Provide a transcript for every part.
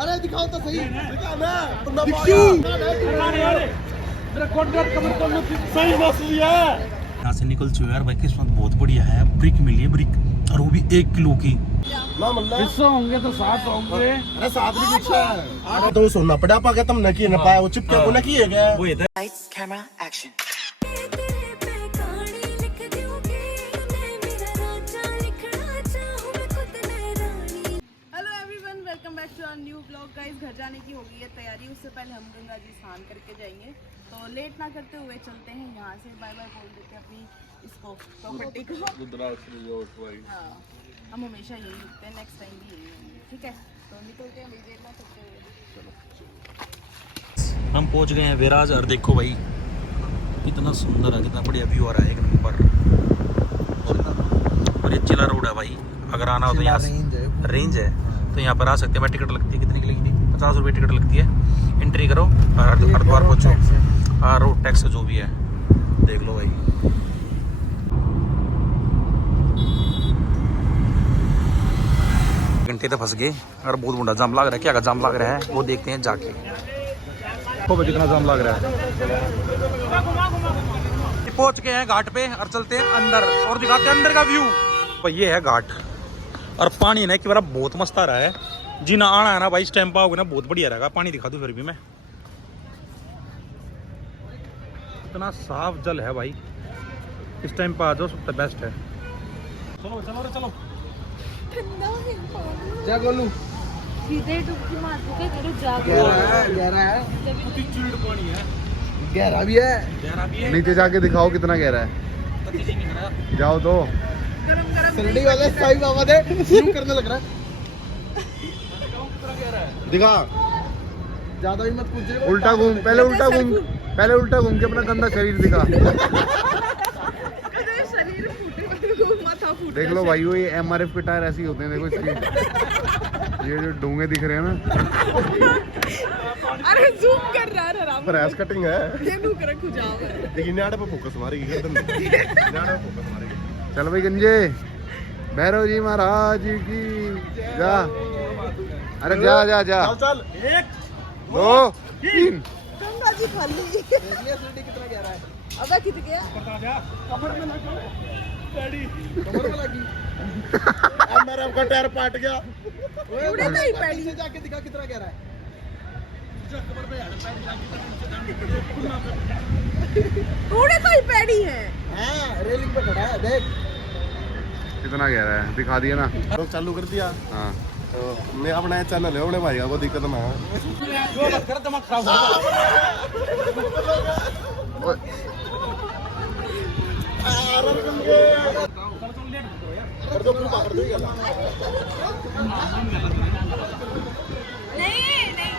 अरे दिखाओ तो सही। यहाँ से निकल चुके यार भाई, किस्मत बहुत बढ़िया है। ब्रिक मिली है, ब्रिक, और वो भी 1 किलो की। होंगे तो 7 होंगे। अरे 7 भी कुछ है। तो सुनना पड़ा पाके तुम न की न पाया, वो चिपके को न किए गए। वो इधर Lights, camera, action. Welcome back to our new blog. Guys घर जाने की हो गई है तैयारी, उससे पहले हम गंगा जी स्नान करके जाएंगे, तो लेट ना करते हुए चलते हैं यहाँ से। बाय बाय बोल देते हैं अपनी इसको प्रॉपर्टी को। हाँ, हम हमेशा यही रुकते हैं, नेक्स्ट टाइम भी यही होंगे, ठीक है। तो निकलते हैं, लेट ना करते हुए। हम पहुंच गए हैं विराज, और देखो भाई कितना सुंदर है, कितना बढ़िया व्यू आ रहा है, एक नंबर। और ये चिला रोड है भाई, अगर आना हो तो यहाँ रेंज है तो यहाँ पर आ सकते हैं। मैं टिकट लगती है, कितने की लगती है? 50 रुपये टिकट लगती है। एंट्री करो और हरिद्वार पहुँचो। हाँ, रोड टैक्स जो भी है देख लो भाई। घंटे तो फंस गए और बहुत बड़ा जाम लग रहा है। क्या का जाम लग रहा है वो देखते हैं जाके। देखो भाई कितना जाम लग रहा है। पहुंच गए हैं घाट पे और चलते हैं अंदर और दिखाते हैं अंदर का व्यू। भाई ये है घाट, और पानी ना कि बार बहुत मस्त आ रहा है। जी ना आना है ना भाई, इस टाइम पाओगे ना बहुत बढ़िया रहेगा। पानी दिखा दूं फिर भी मैं, इतना साफ जल है भाई, इस टाइम पे आ जाओ सबसे बेस्ट है। चलो चलो रे चलो। ठंडा है पानी। क्या बोलूं? सीधे डुबकी मार के करो जाके। गहरा है। चिल्ड पानी है, गहरा भी है। गहरा भी है। नीचे जाके दिखाओ कितना गहरा है। जाओ तो गरम गरम सरडी वाले साईं बाबा दे यूं करने लग रहा है। दिखा, ज्यादा भी मत कूद। उल्टा घूम, पहले उल्टा घूम, पहले उल्टा घूम के अपना गंदा शरीर दिखा। शरीर फूटे, माथा फूटे। देख लो भाई, वो ये MRF के टायर ऐसे ही होते हैं। देखो इसके ये जो डोंगे दिख रहे हैं ना, अरे जूम कर रहा है आराम। प्रैस कटिंग है। ये नुक रखो जाओ। लेकिन न्याड़े पे फोकस मारेगी गर्दन में। न्याड़े पे फोकस मारेगी। चल भाई गंजे, भैरव जी महाराज की जा। अरे जा जा जा। चल 1 2 3। गंगा जी खाली। ये सरडी कितना गहरा है? अबे कित गया? कमर में लगी। कमर में लगी। अब मेरा का टायर पाट गया। उड़े नहीं पैड़ी। से जाके दिखा कितना गहरा है। कमर पे यार उड़े तो ही पैड़ी है। हां, रेलिंग पे खड़ा है देख। कितना गहरा है दिखा दिया ना। लोग चालू कर दिया। हाँ, तो मैं अपना चैनल है, उन्हें भाई को दिक्कत ना हो। जो मत कर, दिमाग खराब होगा। नहीं नहीं।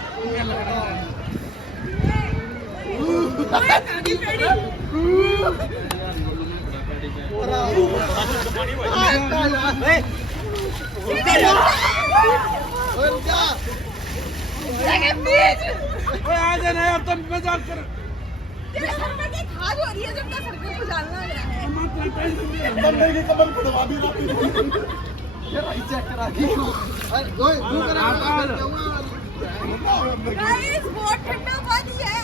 तेरे सर में क्या खाज हो रही है जब तक सर को उजालना गया है। बंदे की कमर फुटवा दी ना। ये भाई चेक करा के। अरे ओए तू करा। गाइस बहुत ठंडा पानी है।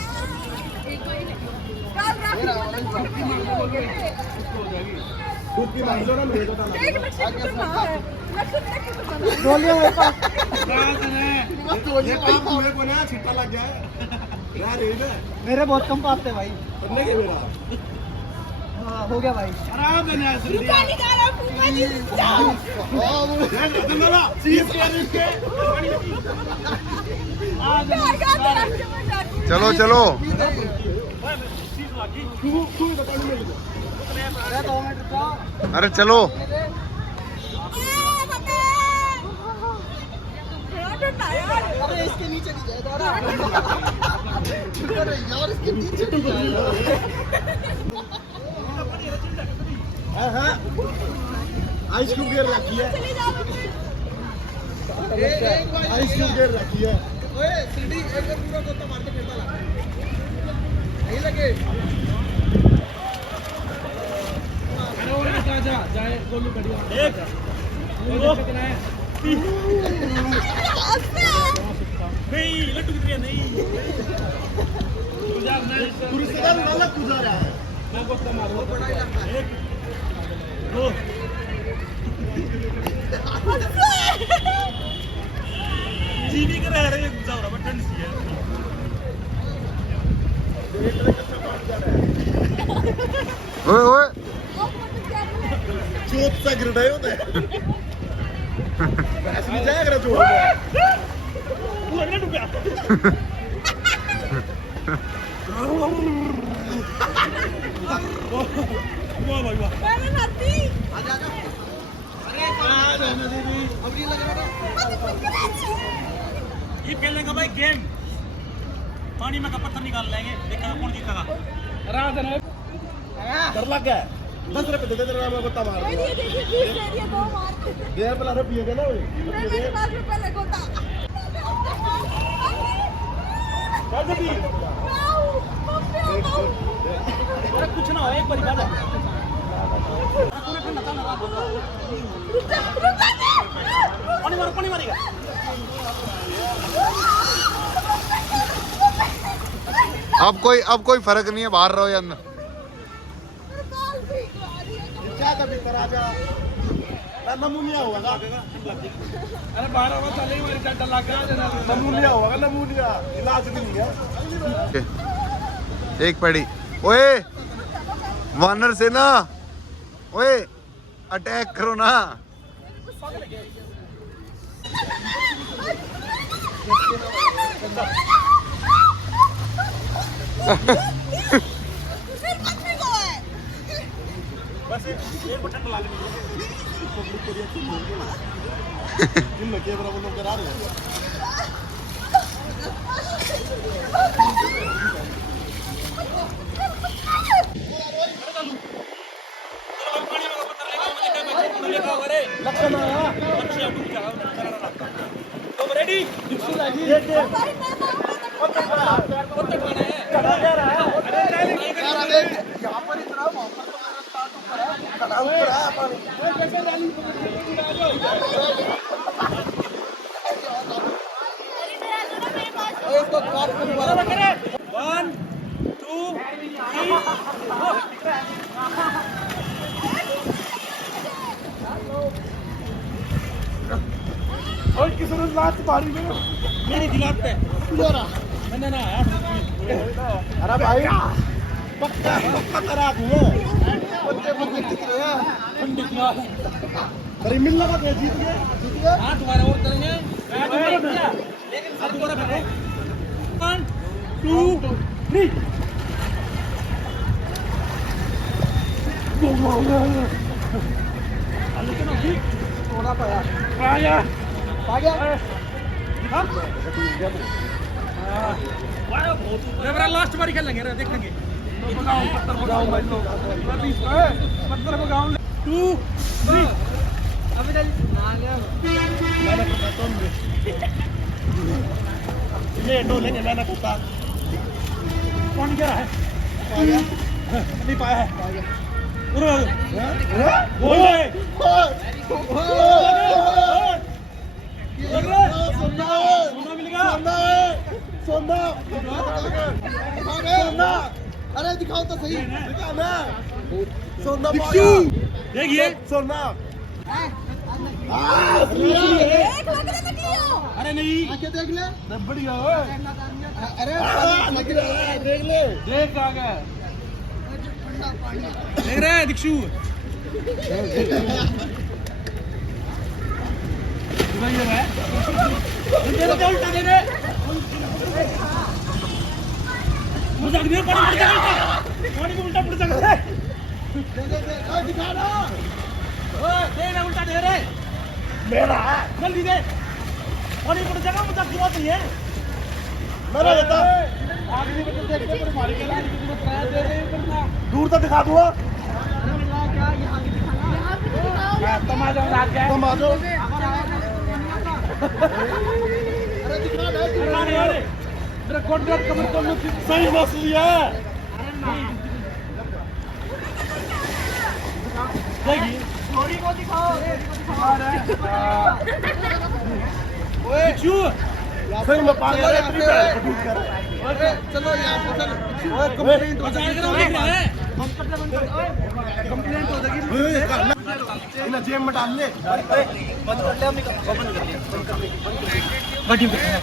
कल रात को हो गए। खुद की मार लो ना मेरे को डाला। एक मिनट से कितना है? लक्षण तक कितना है? गोलियां मेरे पास। गोलियां मेरे को ना छिट्टा लग गया है। यार ये ना मेरे बहुत कम पाते हैं भाई। बनने के मेरा। हाँ, हो गया भाई। आराम से ना फूफा निकालो फूफा जी। जाओ। चलो चीज के इसके। चलो चलो। अरे चलो। अरे इसके नीचे नहीं जाएगा। अरे यार इसके नीचे नहीं जाएगा। हाँ आइस क्यूब गियर रखी है। आइस क्यूब गियर रखी है। ओए सीढ़ी एक बार पूरा गोता मार के फेंका ला। नहीं लगे। अरे और जा जाए गोलू बढ़िया। 1 2 3। रिश्तेदार वाला गुजारा है मैं गोता मारो एक दो जीवी के रह रहे गुजारा बटन सी है ओए ओए चोट सा गिर रहे होते ऐसे नहीं जाएगा चोट लगना डूबा वाह भाई वाह मैंने नाती ये खेलेंगे भाई गेम पानी में का पत्थर निकाल लेंगे देखा कौन जीतेगा रात है डर लग गया 10 रुपए दे दे तेरा मैं गोता मार ये देखिए 20 दे दिए दो मार के दे पहला रुपये के ना मेरे पास में पहले गोता अरे कुछ ना हो एक बारी बात पानी मारेगा अब कोई फर्क नहीं है, बाहर रहो या अंदर। क्या कभी करा जा नमूनिया होगा अरे 12 बजे चले मेरी डर लगा नमूनिया होगा नमूनिया इलाज नहीं है एक पड़ी। ओए वानर सेना, ओए अटैक करो ना। बस एक बटन दबा लीजिए जिन में कैमरा बंद करा रहे हैं रेडी वन टू और किसी ने लात मारी मेरी दिलात पे मैंने ना अरे भाई पक्का पक्का करा दूं बच्चे बच्चे कितने हैं पंडित ना अरे मिल लगा के जीत गए हां तुम्हारे और करेंगे लेकिन सब दोबारा बैठो 1 2 3 लेकिन अभी थोड़ा पाया आ गया हां वाह बहुत मेरा लास्ट बारी खेलेंगे रे देखेंगे पत्थर को गांव में लोग पत्थर को गांव 2 3 अभी चल ना गया मैंने पता तुम ये डोलेंगे मैंने पता कौन क्या है नहीं पाया है अरे दिखाओ तो सही दिखाना सोना देखिए सोना अरे नहीं देख ले बढ़िया अरे देख ले देख आ गया देख रहे हैं दीक्षु उल्टा दे रहे पानी को उल्टा पड़ जाएगा दिखा ना उल्टा दे रहे मेरा जल्दी दे पानी पड़ जाएगा मुझे क्यों आती है मेरा देता आखिरी में देखते पर मारी के लाने की जरूरत दे रहे दूर तक दिखा दूंगा तमाजा रात क्या तमाजो अरे दिखा दे अरे मेरा कॉन्ट्रैक्ट कमर कर लो सही मसली है देखिए थोड़ी को दिखाओ ओए चू फिर मैं पागल चलो यहाँ से चलो कंप्लेंट हो जाएगी जेब में डाल ले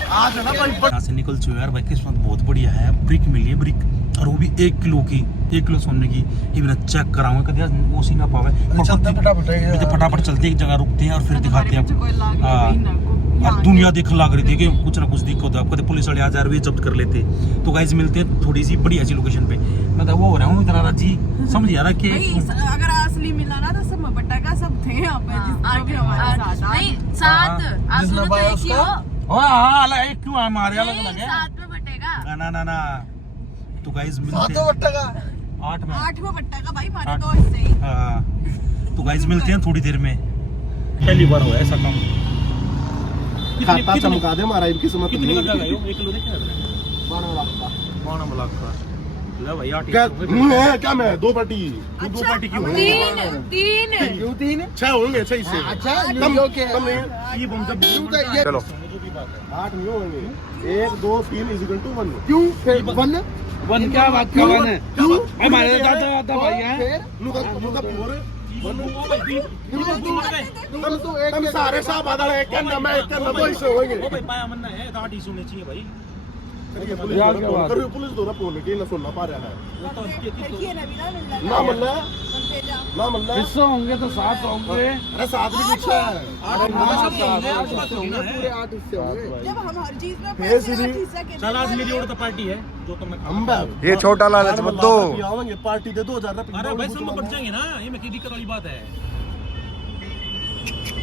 आज है ना भाई यहाँ से निकल चुके यार भाई, किस्मत बहुत बढ़िया है। ब्रिक मिली है, ब्रिक, और वो भी 1 किलो की, 1 किलो सोने की। ये मैंने चेक कराऊंगा कभी वो सी ना पावे, फटाफट चलते एक जगह रुकते हैं और फिर दिखाते हैं। और दुनिया देख लग रही थी कि कुछ ना कुछ दिक्कत है, कभी पुलिस वाले 1000 रुपये जब्त कर लेते। तो गाइस मिलते हैं थोड़ी सी बढ़िया सी लोकेशन पे। मैं तो वो हो रहा हूँ इतना राजी, समझ आ रहा कि अगर असली मिला ना तो सब बट्टा का सब थे यहाँ पे जिसके हमारे साथ नहीं साथ असली तो एक ही हो। हाँ अलग एक क्यों हमारे अलग अलग है, साथ में बटेगा ना। तो गाइस मिलते हैं 8 में, 8वां बट्टा का भाई हमारे दोस्त से ही। हाँ तो गाइस मिलते हैं थोड़ी देर में। पहली बार हुआ ऐसा काम। खाता चमका दे हमारा किस्मत कितने का जाएगा 1 किलो देखा 12 लाख का। ले भाई 8 क्या मैं 2 पार्टी 2 पार्टी क्यों? 3 6 होंगे 6 से। अच्छा कम ये बम जब चलो 8 नहीं होंगे 1 2 3 = 1 क्यों फिर 1 वन क्या बात का वन है हमारे दादा भाई हैं तुम सारे साहब आदर है क्या नाम है क्या नाम है इसे होंगे ओ भाई पाया मन्ना है 8 ही सुनने चाहिए भाई। पुलिस दो ना फोन के ना सुनना पा रहा है ना मल्ला हिस्सा होंगे तो 7 होंगे अरे 7 भी पीछे है पूरे 8 हिस्से होंगे। जब हम हर चीज में ये पैसे सीधी- हिस्सा के चल आज मेरी और तो पार्टी है जो तो मैं हम ये छोटा लालच मत दो। आवेंगे पार्टी दे 2000 रुपए अरे भाई सब बच जाएंगे ना, ये मैं की दिक्कत वाली बात है।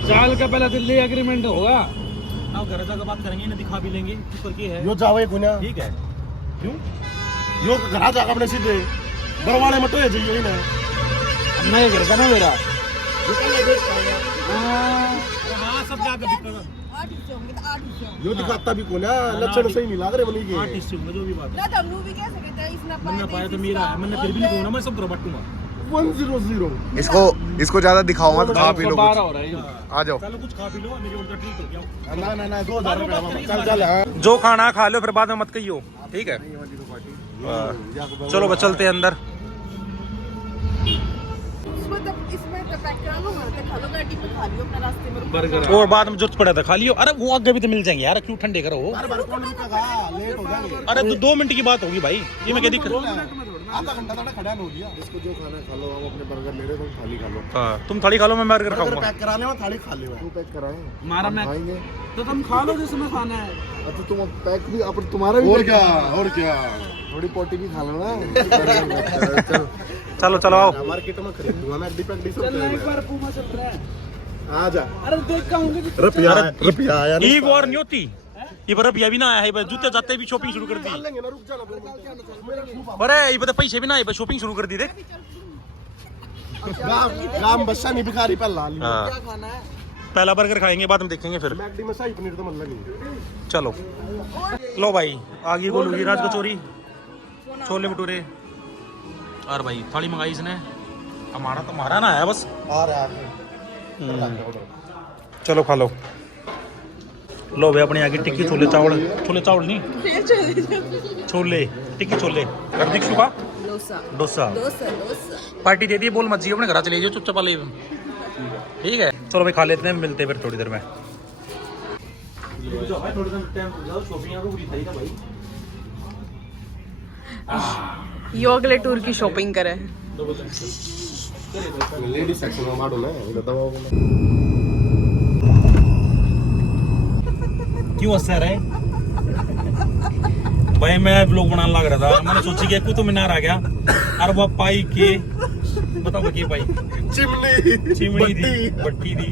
साल का पहला दिल्ली एग्रीमेंट होगा। अब घर जाकर बात करेंगे, इन्हें दिखा भी लेंगे ऊपर की है। यो जावे गुना ठीक है क्यों यो घरा जाकर अपने सीधे बरवाड़े में टोए जाइए ना नहीं घर का ना मेरा हाँ सब जाकर दिक्कत 8 हिस्से होंगे तो 8 हिस्से होंगे यो दिखाता भी कोना लक्षण सही नहीं लग रहे बनी के 8 हिस्से होंगे जो भी बात है। ना तो हम भी कह सकते हैं इसने मैंने पाया तो मेरा है, मैंने फिर भी नहीं कहूँगा, मैं सब बांटूंगा। 100 इसको ज्यादा दिखाऊंगा तो खा पी लो 12 कुछ। हो रहा है आ जाओ चलो कुछ खा पी लो, मेरी और ट्रीट हो गया। ना 2000 रुपए चल चल जो खाना खा लो फिर बाद में मत कहियो, ठीक है? चलो बस चलते हैं अंदर। इसमें तो पैक करा लो घर पे खा लो गाड़ी पे खा लियो अपना रास्ते में बर्गर और बाद में जरूरत पड़ा था खा लियो। अरे वो आगे भी तो मिल जाएंगे यार, क्यों ठंडे करो? बार बार कौन भी कहा लेट हो जाएंगे अरे तो 2 मिनट की बात होगी भाई, ये मैं क्या दिक्कत? आधा घंटा तक खड़ा हो गया इसको जो खाना खा लो हम अपने बर्गर ले रहे तुम थाली खा लो हाँ तुम थाली खा लो, मैं बर्गर बर्गर खाऊंगा। पैक कराने में थाली खा ले तू पैक कराएं हमारा मैं खाएंगे। तो तुम खा लो जिसमें खाना है। अब तो तुम पैक भी अब तुम्हारा भी और पैक- क्या थोड़ी पोटी भी खा लो ना। चलो चलो आओ। मार्केट में खरीदूंगा मैं डिपेंड चलना एक बार पूमा चल रहा है। आ जा अरे देख का होंगे रुपया आया ई और नहीं होती ये पर अभी भी ना आया है, बस जूते जाते भी शॉपिंग शुरू कर दी। लेंगे ना रुक जा ना अरे ये पता पैसे भी ना आए, बस शॉपिंग शुरू कर दी देख। गाम बच्चा नहीं भिखारी पे लाल हाँ पहला बर्गर खाएंगे, बाद में देखेंगे फिर। मैकडी में शाही पनीर तो मतलब नहीं चलो लो भाई आगे को लूंगी राज कचौरी, छोले भटूरे और भाई थाली मंगाई इसने। हमारा तो हमारा ना है बस। आ रहा है चलो खा लो। लो भाई अपने आगे टिक्की छोले चावल नहीं छोले टिक्की छोले कर दी का डोसा पार्टी दे दी, बोल मत जी अपने घर चले जाओ चुपचाप ले। ठीक है चलो भाई खा लेते हैं, मिलते हैं फिर थोड़ी देर में। यो अगले टूर की शॉपिंग करे लेडीज सेक्शन में मारो ना इधर दबाओ क्यों असर है भाई? मैं ब्लॉग बनाने लग रहा था, मैंने सोची कि कुतुब मीनार आ गया और वो पाई के बताओ क्या पाई? चिमनी दी बट्टी दी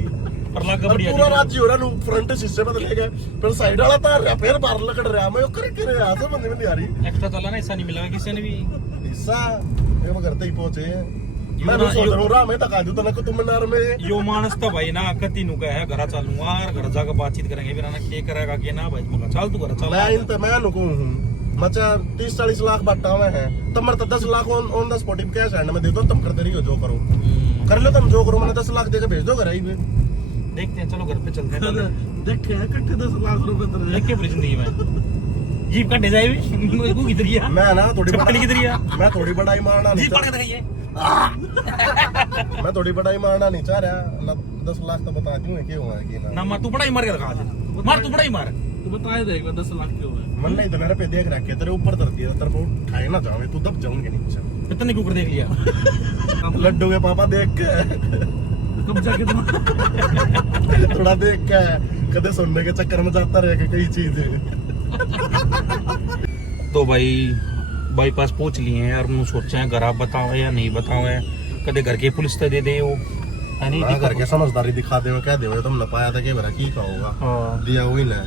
पर लगा बढ़िया पूरा राज्य हो रहा नु फ्रंट शीशे पे ले गए फिर साइड वाला तार रहा फिर बाहर लकड़ रहा मैं करे करे आ से बंदे में नहीं आ रही एक्स्ट्रा चला ना, ऐसा नहीं मिला किसी ने भी। हिस्सा ये मैं करते ही पहुंचे मैं तो सोच रहा मैं तक आ जूता ना कुतुब मीनार में यो मानस तो भाई ना कति नु है घर चलूंगा और घर जाकर बातचीत करेंगे फिर ना के करेगा के ना भाई मगर चल तू घर चल। मैं इन मैं नुको हूं मचा 30-40 लाख बाटा हुए हैं तब मर 10 lakh on the spot cash hand में दे दो, तुम करते रहियो जो करो कर लो तुम जो करो, मैंने 10 लाख देकर भेज दो घर आई में देखते हैं, चलो घर पे चलते हैं। देखे इकट्ठे 10 लाख रुपए तेरे देख के पूरी जिंदगी में जीप का डिजाइन को किधर गया मैं ना थोड़ी चप्पल किधर गया मैं थोड़ी बड़ाई मारना नहीं जीप पकड़ के दिखाइए। मैं थोड़ी बड़ाई मारना नहीं चाह रहा ना 10 लाख तो बता दूं है क्यों है कि ना मार, तू बड़ा ही मार के दिखा दे, मार तू बड़ा ही मार। तू बताए देगा 10 लाख क्यों है। मन नहीं इतने रुपए देख रखे तेरे ऊपर धरती है तेरे को उठाए ना जाओगे तू दब जाऊंगे नीचे। कितने के ऊपर देख लिया लड्डू के पापा देख के कब्जा कितना थोड़ा देख के कदे सुनने के चक्कर में जाता रहेगा कई चीजें। तो भाई बाईपास पहुंच लिए हैं यार, मुझे सोचा है घर आप बताओ या नहीं बताओ है, कदे घर के पुलिस तो दे दे वो है नहीं ना करके समझदारी दिखा दे क्या दे तुम न पाया था कि बरा की का होगा हाँ। दिया हुई ना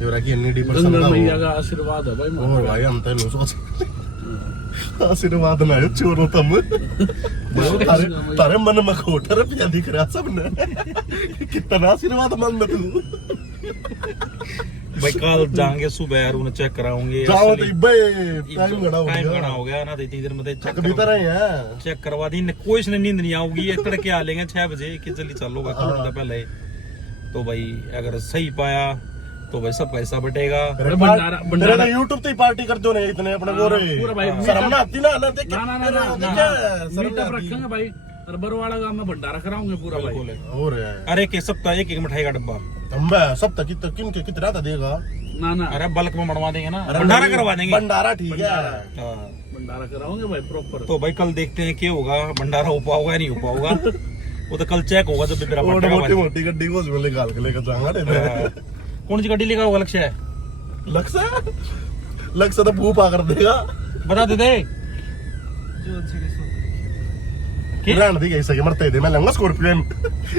ये बरा की अन्नी डी पर गंगा मैया का आशीर्वाद है भाई। और भाई हम तो नहीं सोच आशीर्वाद ना है चोरो तुम तारे मन में खोटा रुपया दिख रहा सबने कितना आशीर्वाद मांग तू भाई कल जाएंगे सुबह यार, उन्हें चेक कराऊंगे जाओ तो टाइम गड़ा हो गया ना, तो इतनी देर में चेक भी तरह ही है चेक करवा दी, कोई इसने नींद नहीं आऊगी, तड़के आ लेंगे 6 बजे कि चलिए चलोगा थोड़ा पहले। तो भाई अगर सही पाया तो भाई सब पैसा बटेगा। भंडारा यूट्यूब पे पार्टी करते हो ना इतने अपने गोरे पूरा भाई शर्म ना आती ना देख ना मीटअप रखेंगे भाई, बरवाड़ा गांव में भंडारा कराऊंगे पूरा भाई। और अरे के सप्ताह एक मिठाई का डब्बा अम्बे सब तक किन के कितना था देगा ना अरे बल्क में बनवा देंगे ना, भंडारा करवा देंगे। भंडारा ठीक है भंडारा कराओगे भाई प्रॉपर। तो भाई कल देखते हैं क्या होगा, भंडारा हो पाओगा या नहीं हो पाओगा वो तो कल चेक होगा जब मेरा मोटी मोटी गड्डी को उसमें निकाल के लेकर जाऊंगा। कौन सी गड्डी लेगा होगा लक्ष्य है लक्ष्य तो भूप आकर देगा बता दे दे रहने दी ऐसा कि मरते दे मैं लूंगा स्कॉर्पियन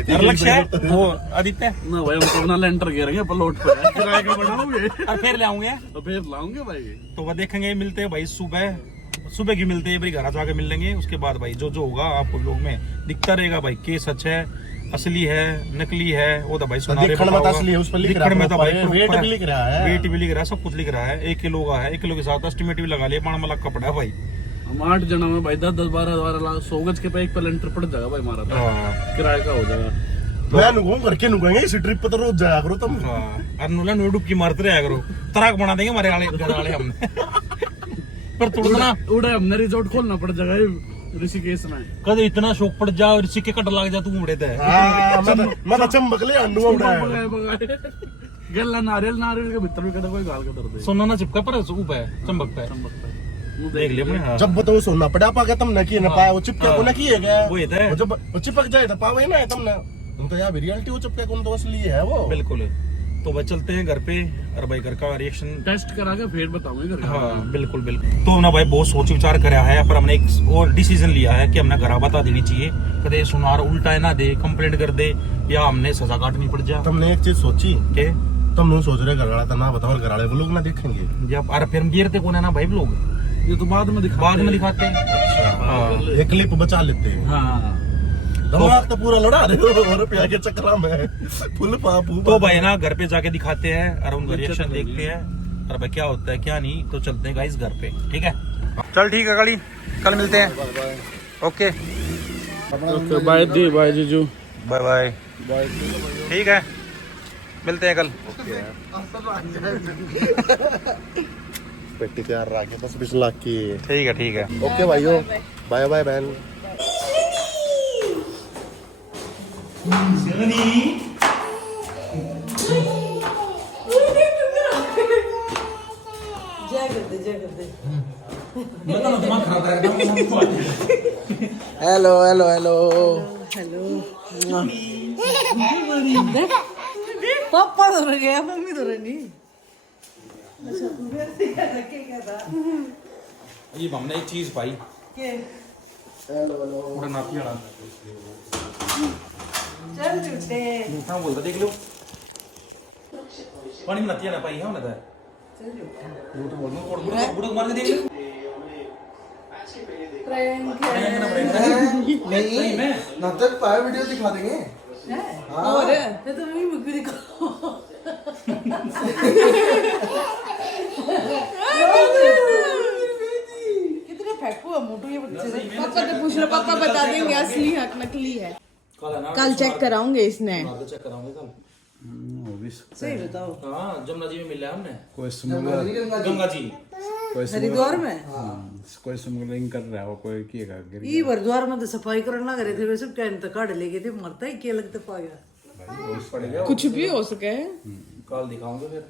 यार लक्ष्य है वो आदित्य ना भाई हम तो अपना लेंटर गिरेंगे प्लॉट पे किराए का बनाओगे और फिर ले आऊंगे तो फिर लाऊंगे भाई। तो वह देखेंगे मिलते हैं भाई सुबह की मिलते हैं भाई, घर जाके मिल लेंगे। उसके बाद भाई जो जो होगा आपको लोग में दिखता रहेगा भाई, के सच है असली है नकली है वो तो भाई सुना असली है उस पर लिख रहा है वेट भी लिख रहा है वेट भी लिख रहा है सब कुछ लिख रहा है। 1 किलो का है, 1 किलो के साथ एस्टिमेट भी लगा लिया 5 लाख का पड़ा है भाई। हम 8 जना में भाई 10-12 लाख 100 गज के पे एक लेंटर पड़ जाएगा भाई हमारा तो किराए का हो जाएगा। मैं नुगो करके नुगेंगे इस ट्रिप पे तो रोज जाया करो तुम अनुला डुबकी मारते रहा करो, तराक बना देंगे हमारे वाले घर वाले हमने पर तुड़ना उड़े हमने रिजॉर्ट खोलना पड़ जाएगा ऋषिकेश में। कदे इतना शौक पड़ जा और ऋषिकेश कट लग जा तू उड़े दे मैं तो चंबक ले अंडू उड़ा गल्ला नारियल के भीतर भी कदे कोई गाल का दर्द है। सोना ना चिपका पर ऊपर है चंबक पे देख ले अपने जब तो सोना पड़ा पाके तुमने की ना पाया वो चिपके को ना किए गया वो इधर है जब वो चिपक जाए तो पावे ना तुमने तुम तो यार रियलिटी वो चिपके कौन तो असली है वो बिल्कुल। तो भाई चलते हैं घर पे और भाई घर का रिएक्शन टेस्ट करा के फिर बताऊंगा घर का। हाँ बिल्कुल बिल्कुल। तो ना भाई बहुत सोच विचार करा है पर हमने एक और डिसीजन लिया है कि हमने घर बता देनी चाहिए, कदे सुनार उल्टा है ना दे कंप्लेंट कर दे या हमने सजा काटनी पड़ जाए। तुमने एक चीज सोची के तुम लोग सोच रहे घर वाला ना बताओ घर वाले वो लोग ना देखेंगे जब अरे फिर गिरते कौन है ना भाई लोग ये तो बाद में दिखाते हैं। अच्छा एक क्लिप बचा लेते हैं। हाँ दिमाग तो पूरा लड़ा रहे हो रुपया के चक्कर में फुल पापू। तो भाई ना घर पे जाके दिखाते हैं और उनका रिएक्शन देखते हैं और भाई क्या होता है क्या नहीं। तो चलते हैं गाइस घर पे, ठीक है चल ठीक है गाड़ी कल मिलते हैं। ओके बाय दी बाय जीजू बाय बाय ठीक है मिलते हैं कल। पेटी तैयार रखिए 10-20 लाख की। ठीक है ओके भाइयों बाय बाय बहन। हेलो हेलो हेलो पापा तो रह गया मम्मी तो रहनी। ये हमने एक चीज पाई नाती वाला चल झूठे हाँ बोलता देख लो पानी में नाती ना पाई है उन्हें झूठ बोल बुड़क मार के देख लो नहीं ना तक पाया वीडियो दिखा देंगे। और ये तो मम्मी मुझे दिखाओ कितने फेंकू है मोटू ये बच्चे से। पापा तो पूछ लो पापा बता देंगे असली है नकली है। कल है ना कल चेक कराऊंगे इसने। चेक कराऊंगे कल। वो भी सकता सही बताओ। हाँ जमुना जी में मिल रहा है हमने। कोई स्मगलर गंगा जी हरिद्वार में कोई स्मगलिंग कर रहा हो कोई किएगा ई हरिद्वार में तो सफाई करना करे थे वैसे कैन तक काट ले गए थे मरता ही क्या लगता पाया कुछ भी हो सके है। कल दिखाऊंगे फिर।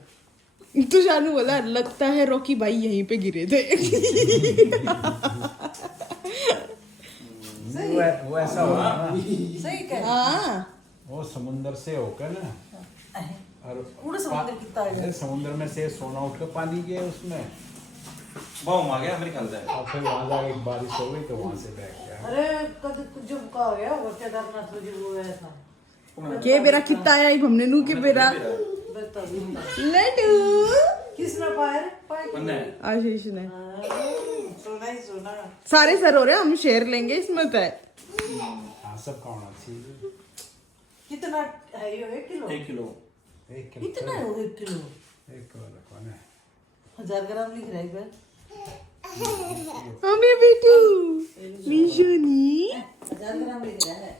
तो जानू बोला लगता है रॉकी भाई यहीं पे गिरे थे। वो ऐसा हुआ ना सही कह हाँ वो समुंदर से होकर ना और पूरा समुद्र कितना है समुद्र में से सोना उठ कर पानी गया उसमें बम आ गया मेरे ख्याल से। और फिर वहां जाके बारिश हो गई तो वहां से बैठ गया अरे कद जो का हो गया वो केदारनाथ में जो वो है था के बेरा कितना आया हमने नू के बेरा लड्डू किसने पाया पाया आशीष ने। सोना ही सोना सारे सर हो रहे हैं, हम शेयर लेंगे इसमें तो है। हाँ सब का होना चाहिए कितना है ये 1 किलो 1 किलो। 1 किलो कितना है वो 1 किलो 1 किलो कौन है 1000 ग्राम लिख रहा है पर हमें बेटू मिशुनी 1000 ग्राम लिख रहा है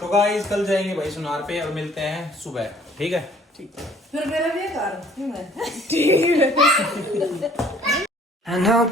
तो गाइस कल जाएंगे भाई सुनार पे और मिलते हैं सुबह। ठीक है फिर मेरा भी कार क्यों है ठीक है। And how